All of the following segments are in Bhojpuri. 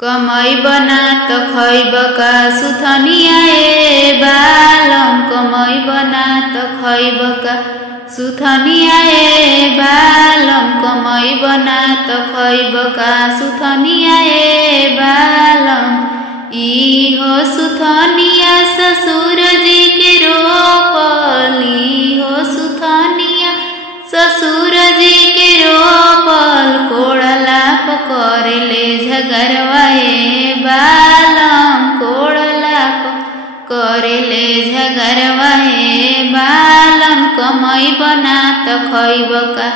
कमाई बना तो खैब का सुथनिया ए बालम। कमाई बना तो खैब का सुथनिया ए बालम। कमाई बना तो खैब का सुथनिया ए बालम। ई हो सुथनिया ससुर जी के रोपल। ई हो सुथनिया ससुर जी के रोपल। कोड़ला पकड़ले झगरवा ए बालम। कोड़ला पकड़ले झगरवा ए बालम। कमाई बना तो खैब का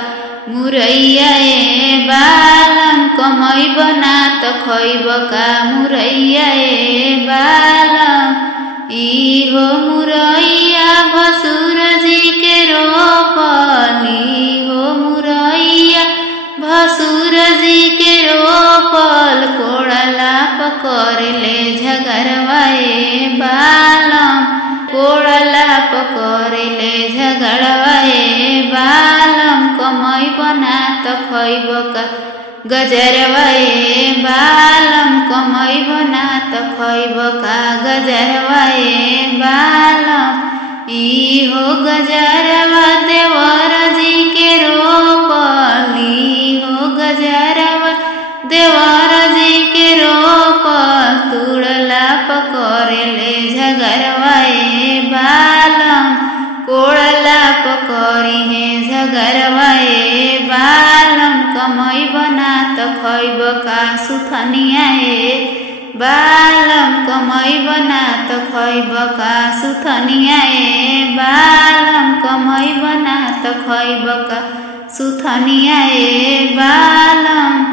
मुरैया ए बालम। कमाई बना तो खैब का मुरैया ए बालम। ई हो मुरैया भसुर जी के रोपल। ई हो मुरैया भसुर जी के रोपल। कोड़ला पकड़ले झगरवा ए बालम। कोड़ला पकड़ले झगड़वा ए बालम। कमाई बना तो खैब का गजरवा ए बालम। कमाई बना तो खैब का गजरवा ए बालम। ई हो गजरवा देवर जी के रोपल। ई हो गजरवा देवर जी के रोपल। तुड़ला पकड़ले झगरवा ए बालम। कोड़ला पकड़ी है झगरवा ए बालम। कमाई बना तो खैब का सुथनिया ए बालम। कमाई बना तो खैब का सुथनिया ए बालम। कमाई बना तो खैब का सुथनिया ए बालम।